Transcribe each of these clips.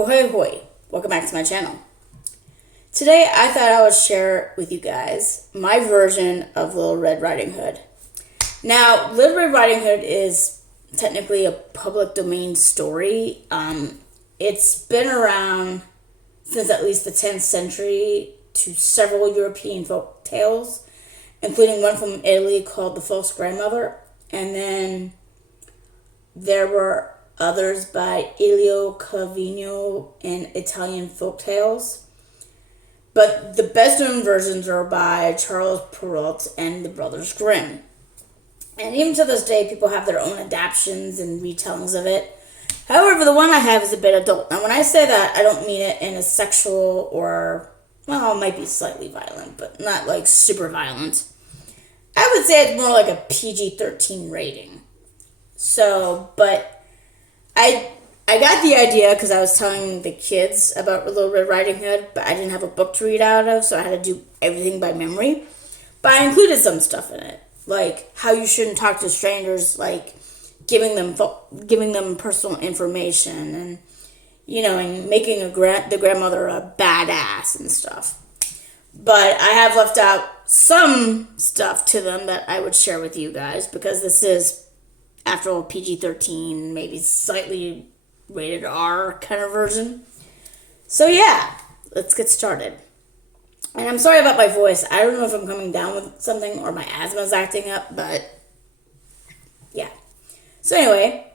Ahoy hoy, welcome back to my channel. Today I thought I would share with you guys my version of Little Red Riding Hood. Now, Little Red Riding Hood is technically a public domain story. It's been around since at least the 10th century to several European folk tales, including one from Italy called The False Grandmother, and then there were others by Elio Calvino and Italian folk tales. But the best known versions are by Charles Perrault and the Brothers Grimm. And even to this day, people have their own adaptations and retellings of it. However, the one I have is a bit adult. Now, when I say that, I don't mean it in a sexual or, well, it might be slightly violent, but not like super violent. I would say it's more like a PG-13 rating. So, but I got the idea because I was telling the kids about Little Red Riding Hood, but I didn't have a book to read out of, so I had to do everything by memory. But I included some stuff in it, like how you shouldn't talk to strangers, like giving them personal information, and and making the grandmother a badass and stuff. But I have left out some stuff to them that I would share with you guys because this is, after all, PG-13, maybe slightly rated R kind of version. So yeah, let's get started. And I'm sorry about my voice. I don't know if I'm coming down with something or my asthma's acting up, but yeah. So anyway,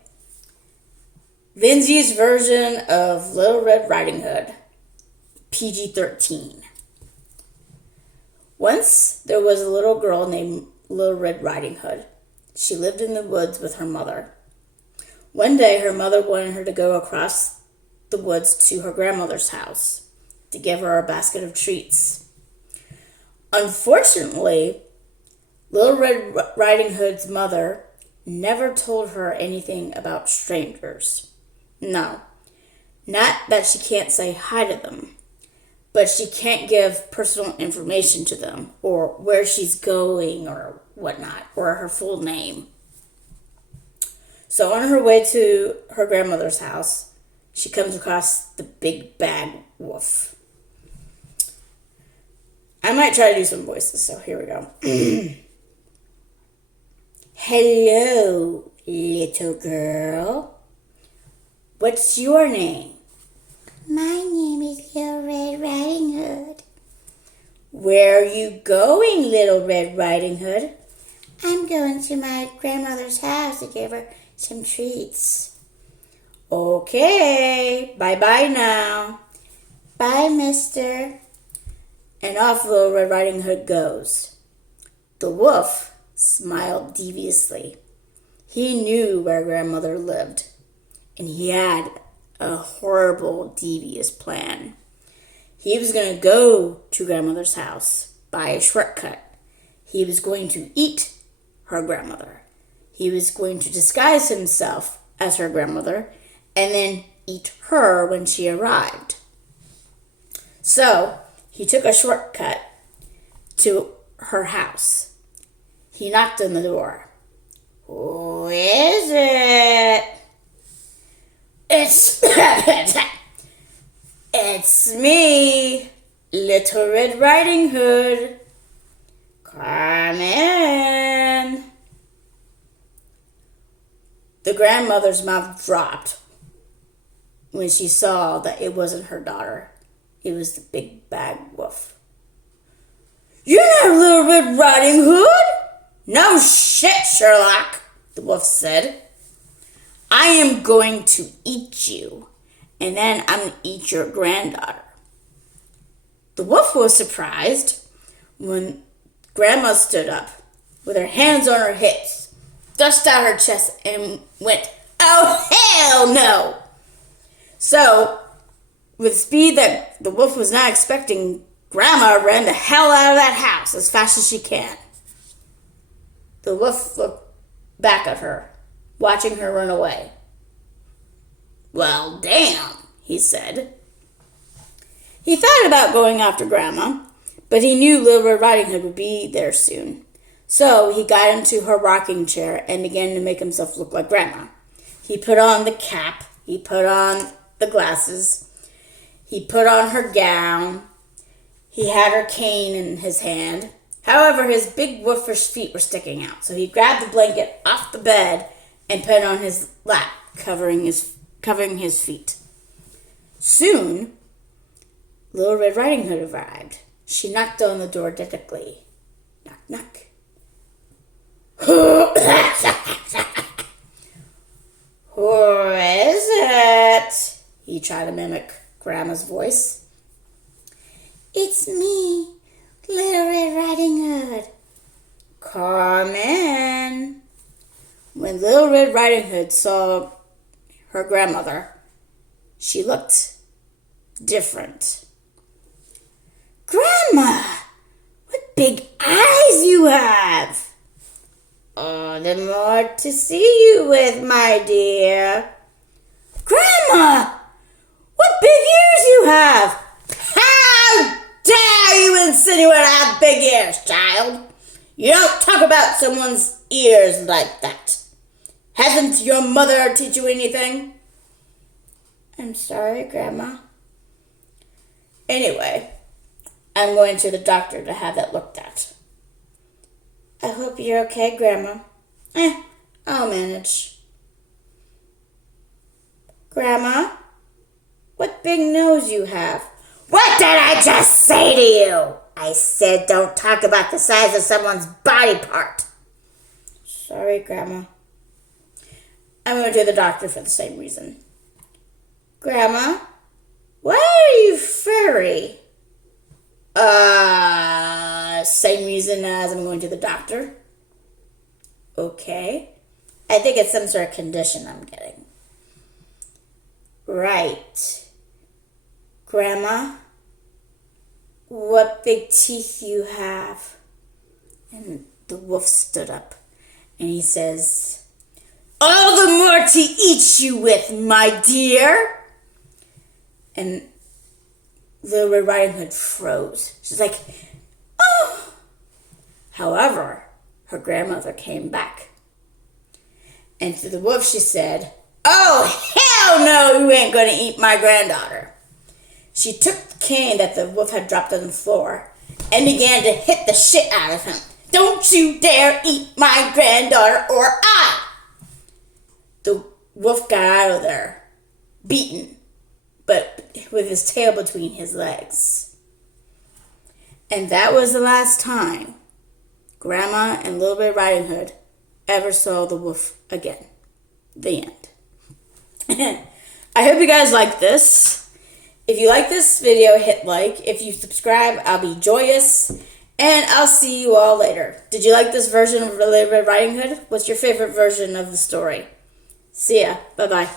Lindsay's version of Little Red Riding Hood, PG-13. Once there was a little girl named Little Red Riding Hood. She lived in the woods with her mother. One day, her mother wanted her to go across the woods to her grandmother's house to give her a basket of treats. Unfortunately, Little Red Riding Hood's mother never told her anything about strangers. No, not that she can't say hi to them, but she can't give personal information to them or where she's going or whatnot, or her full name. So on her way to her grandmother's house, she comes across the big bad wolf. I might try to do some voices, so here we go. Hello, little girl. What's your name? My name is Little Red Riding Hood. Where are you going, Little Red Riding Hood? I'm going to my grandmother's house to give her some treats. Okay, bye-bye now. Bye, mister. And off Little Red Riding Hood goes. The wolf smiled deviously. He knew where grandmother lived, and he had a horrible, devious plan. He was going to go to grandmother's house by a shortcut. He was going to eat her grandmother. He was going to disguise himself as her grandmother and then eat her when she arrived. So he took a shortcut to her house. He knocked on the door. Who is it? It's me, Little Red Riding Hood. Come in. The grandmother's mouth dropped when she saw that it wasn't her daughter. It was the big bad wolf. You're not Little Red Riding Hood? No shit, Sherlock, the wolf said. I am going to eat you, and then I'm going to eat your granddaughter. The wolf was surprised when Grandma stood up with her hands on her hips, thrust out her chest, and went, oh, hell no! So, with speed that the wolf was not expecting, Grandma ran the hell out of that house as fast as she can. The wolf looked back at her, watching her run away. Well, damn, he said. He thought about going after Grandma, but he knew Little Red Riding Hood would be there soon. So he got into her rocking chair and began to make himself look like Grandma. He put on the cap, he put on the glasses, He put on her gown. He had her cane in his hand. However, his big wolfish feet were sticking out, so he grabbed the blanket off the bed and put it on his lap, covering his feet. Soon, Little Red Riding Hood arrived. She knocked on the door delicately. Knock, knock. Who is it? He tried to mimic Grandma's voice. It's me, Little Red Riding Hood. Come in. When Little Red Riding Hood saw her grandmother, she looked different. Grandma, what big eyes you have! Oh, the more to see you with, my dear. Grandma, what big ears you have! How dare you insinuate I have big ears, child? You don't talk about someone's ears like that. Hasn't your mother teach you anything? I'm sorry, Grandma. Anyway, I'm going to the doctor to have that looked at. I hope you're okay, Grandma. I'll manage. Grandma, what big nose you have. What did I just say to you? I said don't talk about the size of someone's body part. Sorry, Grandma. I'm going to the doctor for the same reason. Grandma, why are you furry? Same reason as I'm going to the doctor. Okay. I think it's some sort of condition I'm getting. Right. Grandma, what big teeth you have. And the wolf stood up and he says, all the more to eat you with, my dear. And Little Red Riding Hood froze. She's like, oh. However, her grandmother came back. And to the wolf she said, oh, hell no, you ain't going to eat my granddaughter. She took the cane that the wolf had dropped on the floor and began to hit the shit out of him. Don't you dare eat my granddaughter or I. The wolf got out of there, beaten, but with his tail between his legs. And that was the last time Grandma and Little Red Riding Hood ever saw the wolf again. The end. I hope you guys like this. If you like this video, hit like. If you subscribe, I'll be joyous. And I'll see you all later. Did you like this version of Little Red Riding Hood? What's your favorite version of the story? See ya. Bye-bye.